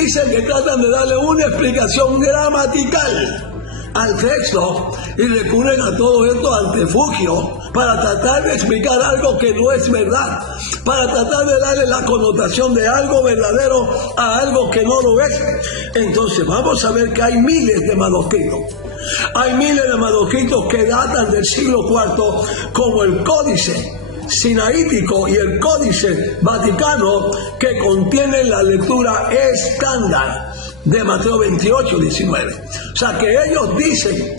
dicen que tratan de darle una explicación gramatical al texto y recurren a todo esto artifugio para tratar de explicar algo que no es verdad, para tratar de darle la connotación de algo verdadero a algo que no lo es. Entonces vamos a ver que hay miles de manuscritos. Hay miles de manuscritos que datan del siglo IV, como el Códice Sinaítico y el Códice Vaticano, que contienen la lectura estándar de Mateo 28, 19. O sea que ellos dicen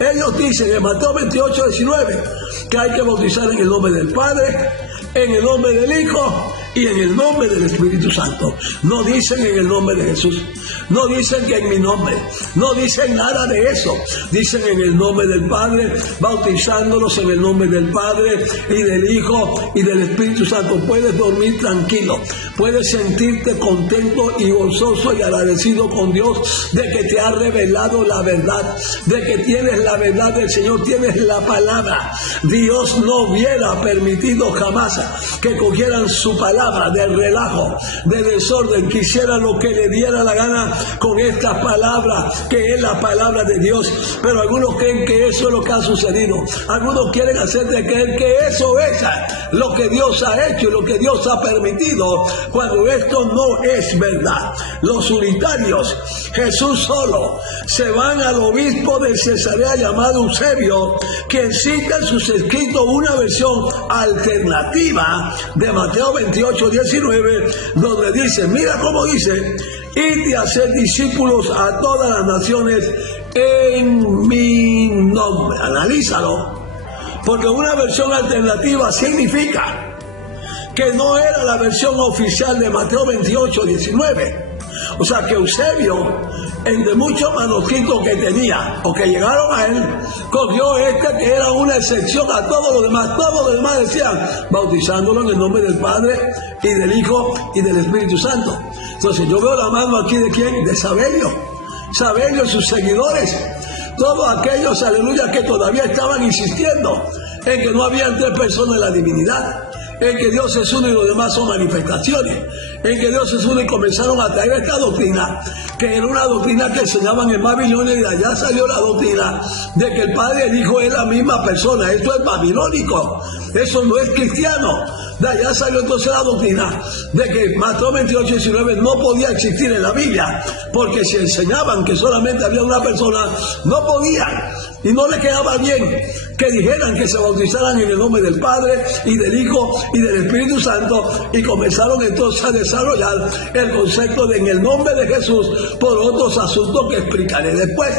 en Mateo 28, 19 que hay que bautizar en el nombre del Padre, en el nombre del Hijo y en el nombre del Espíritu Santo. No dicen en el nombre de Jesús, no dicen que en mi nombre, no dicen nada de eso. Dicen en el nombre del Padre, bautizándolos en el nombre del Padre y del Hijo y del Espíritu Santo. Puedes dormir tranquilo, puedes sentirte contento y gozoso y agradecido con Dios de que te ha revelado la verdad, de que tienes la verdad del Señor, tienes la palabra. Dios no hubiera permitido jamás que cogieran su palabra del relajo, del desorden, que hicieran lo que le diera la gana con esta palabra que es la palabra de Dios. Pero algunos creen que eso es lo que ha sucedido. Algunos quieren hacerte creer que eso es lo que Dios ha hecho y lo que Dios ha permitido, cuando esto no es verdad. Los unitarios, Jesús solo, se van al obispo de Cesarea llamado Eusebio, quien cita en sus escritos una versión alternativa de Mateo 28, 19, donde dice, mira cómo dice: id y hacer discípulos a todas las naciones en mi nombre. Analízalo, porque una versión alternativa significa que no era la versión oficial de Mateo 28, 19. O sea que Eusebio, entre muchos manuscritos que tenía o que llegaron a él, cogió que era una excepción a todos los demás. Todos los demás decían, bautizándolo en el nombre del Padre y del Hijo y del Espíritu Santo. Entonces yo veo la mano aquí de ¿quién? De Sabelio y sus seguidores. Todos aquellos, aleluya, que todavía estaban insistiendo en que no habían tres personas en la divinidad, en que Dios es uno y los demás son manifestaciones, en que Dios es uno, y comenzaron a traer esta doctrina, que era una doctrina que enseñaban en Babilonia, y de allá salió la doctrina de que el Padre y el Hijo es la misma persona. Esto es babilónico, eso no es cristiano. De allá salió entonces la doctrina de que Mateo 28, 19 no podía existir en la Biblia, porque si enseñaban que solamente había una persona, no podían, y no le quedaba bien que dijeran que se bautizaran en el nombre del Padre y del Hijo y del Espíritu Santo, y comenzaron entonces a desarrollar el concepto de en el nombre de Jesús por otros asuntos que explicaré después.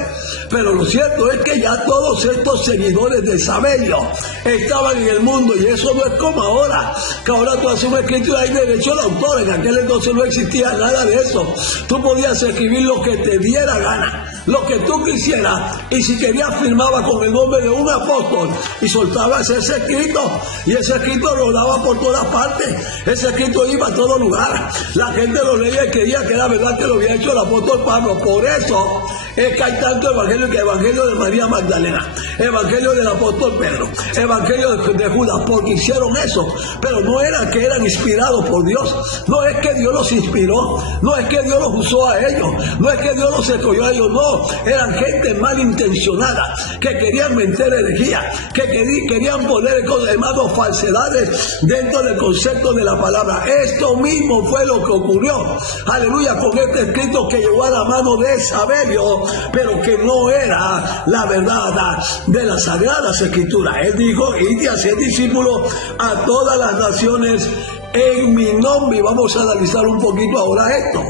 Pero lo cierto es que ya todos estos seguidores de Sabelio estaban en el mundo, y eso no es como ahora, que ahora tú haces una escritura y hay derecho al autor. En aquel entonces no existía nada de eso. Tú podías escribir lo que te diera gana, lo que tú quisieras, y si querías firmaba con el nombre de un apóstol y soltabas ese escrito, y ese escrito rodaba por todas partes, ese escrito iba a todo lugar, la gente lo leía y creía que era verdad que lo había hecho el apóstol Pablo. Por eso es que hay tanto evangelio, que evangelio de María Magdalena, evangelio del apóstol Pedro, evangelio de Judas, porque hicieron eso. Pero no era que eran inspirados por Dios, no es que Dios los inspiró, no es que Dios los usó a ellos, no es que Dios los escogió a ellos, no, eran gente malintencionada que querían meter herejía, que querían poner cosas, hermanos, falsedades dentro del concepto de la palabra. Esto mismo fue lo que ocurrió, aleluya, con este escrito que llegó a la mano de Sabelio, pero que no era la verdad de las Sagradas Escrituras. Él dijo, id y haced discípulos a todas las naciones en mi nombre. Y vamos a analizar un poquito ahora esto.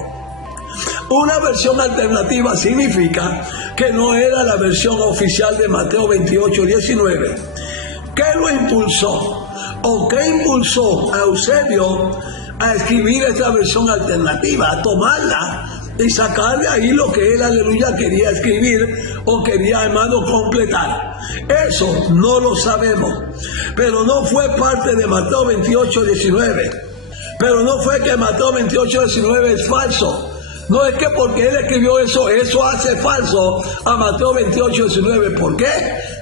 Una versión alternativa significa que no era la versión oficial de Mateo 28, 19. ¿Qué lo impulsó? ¿O qué impulsó a Eusebio a escribir esta versión alternativa, a tomarla y sacar de ahí lo que él, aleluya, quería escribir o quería, hermano, completar? Eso no lo sabemos, pero no fue parte de Mateo 28, 19. Pero no fue que Mateo 28, 19 es falso. No es que porque él escribió eso hace falso a Mateo 28, 19. ¿Por qué?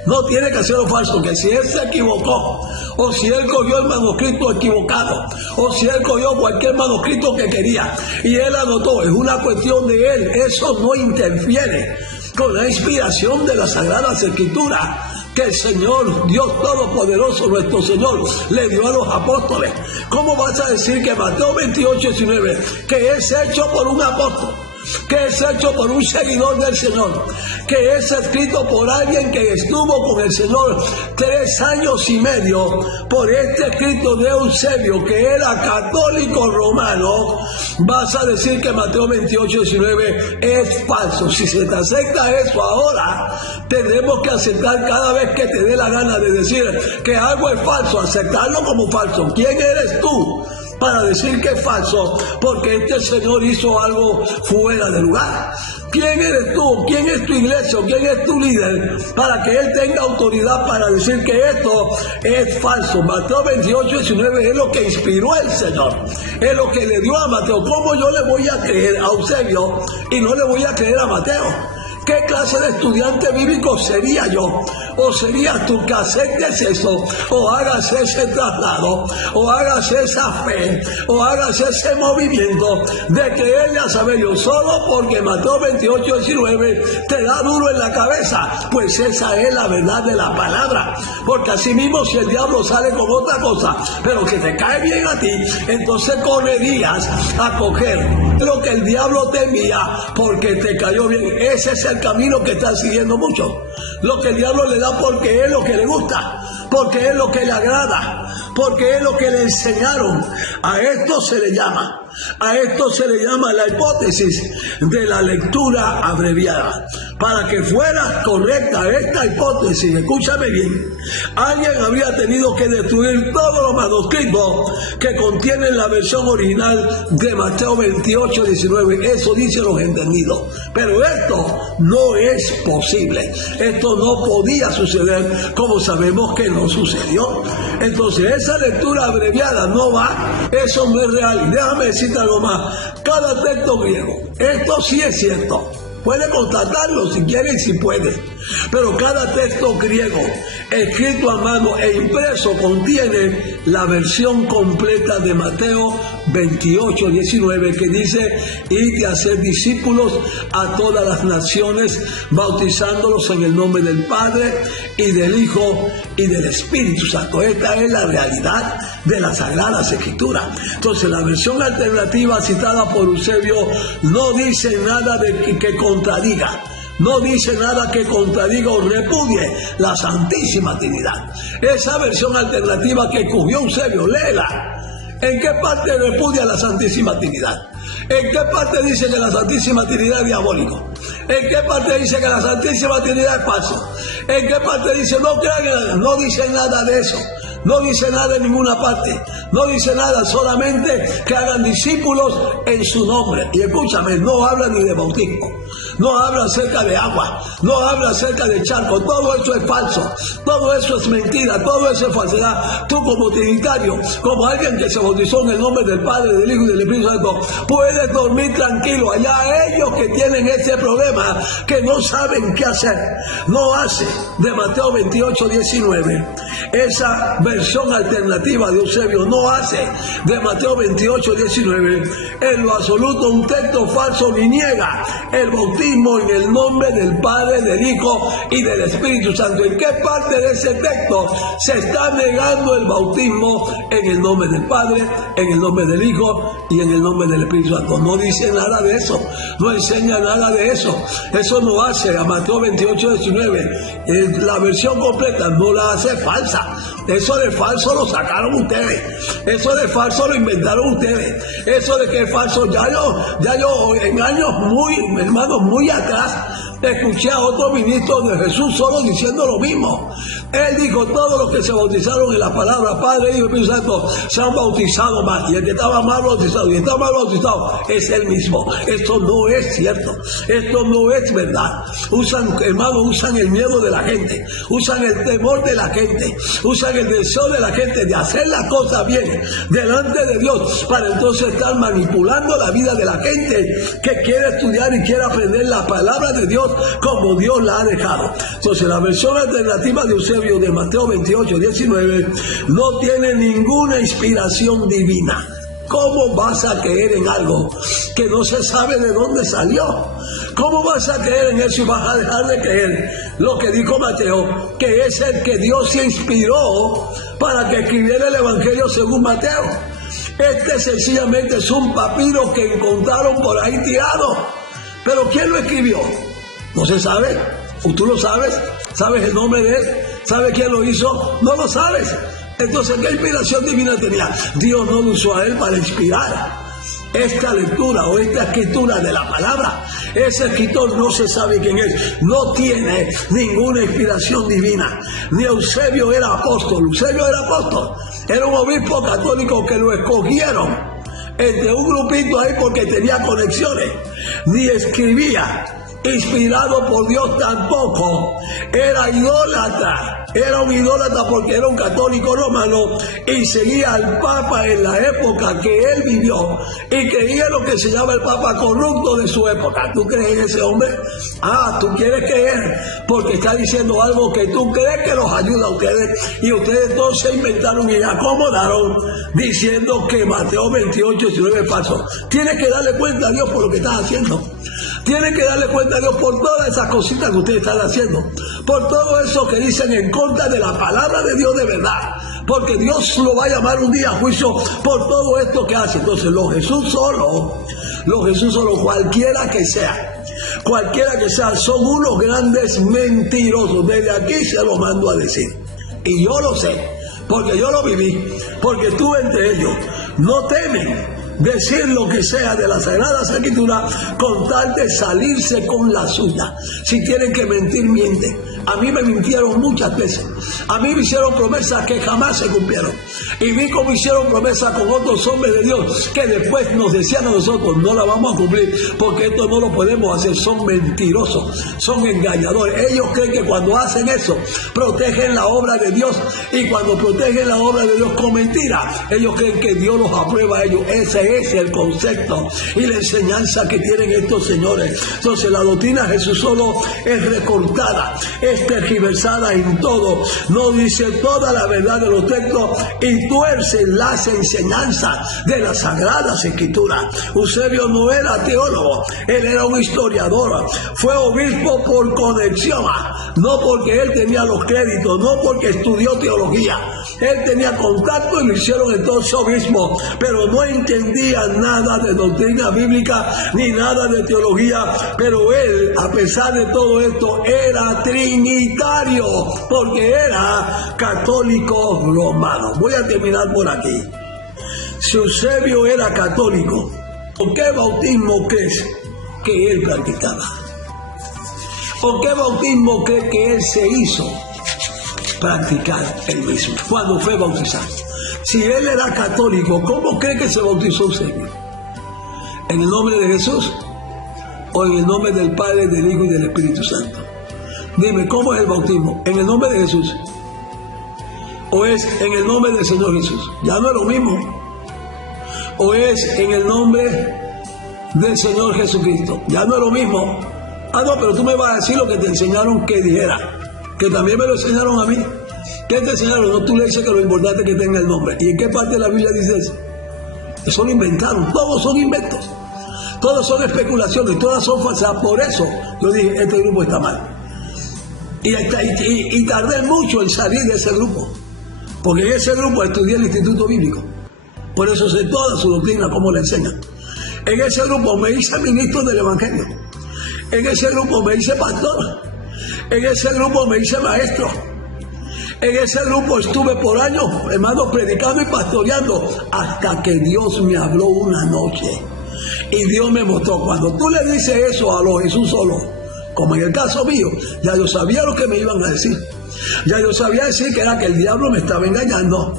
No tiene que hacerlo falso, que si él se equivocó, o si él cogió el manuscrito equivocado, o si él cogió cualquier manuscrito que quería y él anotó, es una cuestión de él, eso no interfiere con la inspiración de las Sagradas Escrituras que el Señor, Dios Todopoderoso, nuestro Señor, le dio a los apóstoles. ¿Cómo vas a decir que Mateo 28, 19, que es hecho por un apóstol, que es hecho por un seguidor del Señor, que es escrito por alguien que estuvo con el Señor 3 años y medio, por este escrito de Eusebio, que era católico romano? Vas a decir que Mateo 28, 19 es falso. Si se te acepta eso ahora, tendremos que aceptar cada vez que te dé la gana de decir que algo es falso, aceptarlo como falso. ¿Quién eres tú para decir que es falso porque este Señor hizo algo fuera de lugar? ¿Quién eres tú? ¿Quién es tu iglesia? ¿Quién es tu líder para que él tenga autoridad para decir que esto es falso? Mateo 28, 19 es lo que inspiró el Señor, es lo que le dio a Mateo. ¿Cómo yo le voy a creer a Eusebio y no le voy a creer a Mateo? ¿Qué clase de estudiante bíblico sería yo? ¿O serías tú que aceptes eso? ¿O hagas ese traslado? ¿O hagas esa fe? ¿O hagas ese movimiento de creerle a Saberio solo porque Mateo 28, 19 te da duro en la cabeza? Pues esa es la verdad de la palabra. Porque así mismo, si el diablo sale con otra cosa, pero que te cae bien a ti, entonces correrías a coger lo que el diablo te envía porque te cayó bien. Ese es el camino que están siguiendo muchos. Lo que el diablo le da porque es lo que le gusta, porque es lo que le agrada, porque es lo que le enseñaron. A esto se le llama la hipótesis de la lectura abreviada. Para que fuera correcta esta hipótesis, escúchame bien, alguien habría tenido que destruir todos los manuscritos que contienen la versión original de Mateo 28, 19. Eso dicen los entendidos. Pero esto no es posible. Esto no podía suceder, como sabemos que no sucedió. Entonces esa lectura abreviada no va, eso no es real. Y déjame decirte algo más. Cada texto griego, esto sí es cierto, puede constatarlo si quiere y si puede, pero cada texto griego escrito a mano e impreso contiene la versión completa de Mateo 28, 19, que dice: id a hacer discípulos a todas las naciones, bautizándolos en el nombre del Padre y del Hijo y del Espíritu Santo. Esta es la realidad de las Sagradas Escrituras. Entonces la versión alternativa citada por Eusebio no dice nada de que contradiga, no dice nada que contradiga o repudie la Santísima Trinidad. Esa versión alternativa que cogió Eusebio, léela. ¿En qué parte repudia la Santísima Trinidad? ¿En qué parte dice que la Santísima Trinidad es diabólico? ¿En qué parte dice que la Santísima Trinidad es falso? ¿En qué parte dice no crean en nada? No dice nada de eso. No dice nada en ninguna parte. No dice nada, solamente que hagan discípulos en su nombre. Y escúchame, no habla ni de bautismo, no habla acerca de agua, no habla acerca de charco. Todo eso es falso, todo eso es mentira, todo eso es falsedad. Tú como trinitario, como alguien que se bautizó en el nombre del Padre, del Hijo y del Espíritu Santo, puedes dormir tranquilo. Allá ellos que tienen ese problema, que no saben qué hacer. No hace de Mateo 28, 19 esa versión alternativa de Eusebio, no hace de Mateo 28, 19 en lo absoluto un texto falso, ni niega el bautismo en el nombre del Padre, del Hijo y del Espíritu Santo. ¿En qué parte de ese texto se está negando el bautismo en el nombre del Padre, en el nombre del Hijo y en el nombre del Espíritu Santo? No dice nada de eso, no enseña nada de eso. Eso no hace a Mateo 28, 19. La versión completa no la hace falsa. Eso de falso lo sacaron ustedes. Eso de falso lo inventaron ustedes. Eso de que es falso, ya yo en años muy atrás, escuché a otro ministro de Jesús solo diciendo lo mismo. Él dijo: todos los que se bautizaron en la palabra Padre, Hijo y Espíritu Santo se han bautizado más. Y el que estaba mal bautizado y está mal bautizado es el mismo. Esto no es cierto. Esto no es verdad. Usan el miedo de la gente. Usan el temor de la gente. Usan el deseo de la gente de hacer las cosas bien delante de Dios, para entonces estar manipulando la vida de la gente que quiere estudiar y quiere aprender la palabra de Dios como Dios la ha dejado. Entonces la versión alternativa de Eusebio de Mateo 28, 19 no tiene ninguna inspiración divina. ¿Cómo vas a creer en algo que no se sabe de dónde salió? ¿Cómo vas a creer en eso y vas a dejar de creer lo que dijo Mateo, que es el que Dios se inspiró para que escribiera el Evangelio según Mateo? Este sencillamente es un papiro que encontraron por ahí tirado. ¿Pero quién lo escribió? No se sabe. ¿O tú lo sabes? ¿Sabes el nombre de él? ¿Sabes quién lo hizo? No lo sabes. Entonces, ¿qué inspiración divina tenía? Dios no lo usó a él para inspirar esta lectura o esta escritura de la palabra. Ese escritor no se sabe quién es, no tiene ninguna inspiración divina. Ni Eusebio era apóstol. Eusebio era apóstol, era un obispo católico que lo escogieron entre un grupito ahí porque tenía conexiones. Ni escribía inspirado por Dios tampoco. Era idólatra. Era un idólatra porque era un católico romano y seguía al Papa en la época que él vivió y creía en lo que se llama el Papa corrupto de su época. ¿Tú crees en ese hombre? Tú quieres creer porque está diciendo algo que tú crees que los ayuda a ustedes, y ustedes todos se inventaron y acomodaron diciendo que Mateo 28, 19 pasó. Tienes que darle cuenta a Dios por lo que estás haciendo. Tienes que darle cuenta a Dios por todas esas cositas que ustedes están haciendo, por todo eso que dicen en contra de la palabra de Dios de verdad, porque Dios lo va a llamar un día a juicio por todo esto que hace. Entonces los Jesús solo, cualquiera que sea, son unos grandes mentirosos. Desde aquí se lo mando a decir, y yo lo sé, porque yo lo viví, porque estuve entre ellos. No temen decir lo que sea de las Sagradas Escrituras con tal de salirse con la suya. Si tienen que mentir, mienten. A mí me mintieron muchas veces. A mí me hicieron promesas que jamás se cumplieron. Y vi cómo hicieron promesas con otros hombres de Dios que después nos decían a nosotros: no la vamos a cumplir porque esto no lo podemos hacer. Son mentirosos, son engañadores. Ellos creen que cuando hacen eso protegen la obra de Dios, y cuando protegen la obra de Dios con mentira, ellos creen que Dios los aprueba a ellos. Ese es el concepto y la enseñanza que tienen estos señores. Entonces la doctrina de Jesús solo es recortada, es tergiversada en todo, no dice toda la verdad de los textos y tuerce las enseñanzas de las Sagradas Escrituras. Eusebio no era teólogo, él era un historiador, fue obispo por conexión, no porque él tenía los créditos, no porque estudió teología. Él tenía contacto y lo hicieron entonces obispo, pero no entendía nada de doctrina bíblica ni nada de teología. Pero él, a pesar de todo esto, era trinitario porque era católico romano. Voy a terminar por aquí. Si Eusebio era católico, ¿por qué bautismo crees que él practicaba? ¿Por qué bautismo crees que él se hizo practicar él mismo cuando fue bautizado? Si él era católico, ¿cómo cree que se bautizó Eusebio? ¿En el nombre de Jesús o en el nombre del Padre, del Hijo y del Espíritu Santo? Dime, ¿cómo es el bautismo? ¿En el nombre de Jesús o es en el nombre del Señor Jesús? Ya no es lo mismo. ¿O es en el nombre del Señor Jesucristo? Ya no es lo mismo. No, pero tú me vas a decir lo que te enseñaron que dijera, que también me lo enseñaron a mí. ¿Qué te enseñaron? No, tú le dices que lo importante es que tenga el nombre. ¿Y en qué parte de la Biblia dice eso? Eso lo inventaron. Todos son inventos. Todos son especulaciones. Todas son falsas. Por eso yo dije, este grupo está mal. Y tardé mucho en salir de ese grupo. Porque en ese grupo estudié el Instituto Bíblico. Por eso sé toda su doctrina, cómo la enseñan. En ese grupo me hice ministro del Evangelio. En ese grupo me hice pastor. En ese grupo me hice maestro. En ese grupo estuve por años, hermano, predicando y pastoreando, hasta que Dios me habló una noche. Y Dios me mostró. Cuando tú le dices eso a los Jesús solo, como en el caso mío, ya yo sabía lo que me iban a decir. Ya yo sabía decir que era que el diablo me estaba engañando,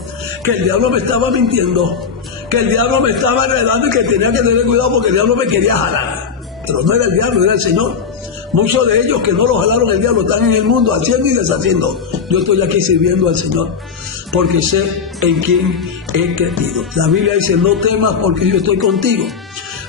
que el diablo me estaba mintiendo, que el diablo me estaba enredando y que tenía que tener cuidado porque el diablo me quería jalar. Pero no era el diablo, era el Señor. Muchos de ellos que no los jalaron el diablo están en el mundo haciendo y deshaciendo. Yo estoy aquí sirviendo al Señor. porque sé en quién he creído. La Biblia dice, no temas porque yo estoy contigo.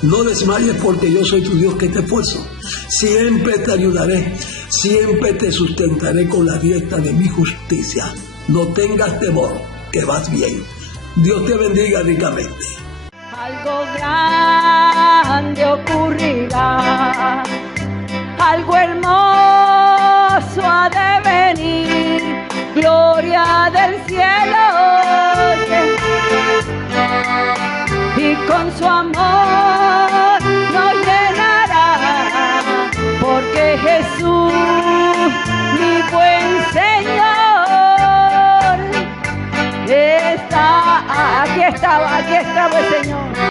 No desmayes porque yo soy tu Dios que te esfuerzo. Siempre te ayudaré, siempre te sustentaré con la diestra de mi justicia. No tengas temor, que vas bien. Dios te bendiga ricamente. Algo grande ocurrirá, algo hermoso ha de venir, gloria del cielo, y con su amor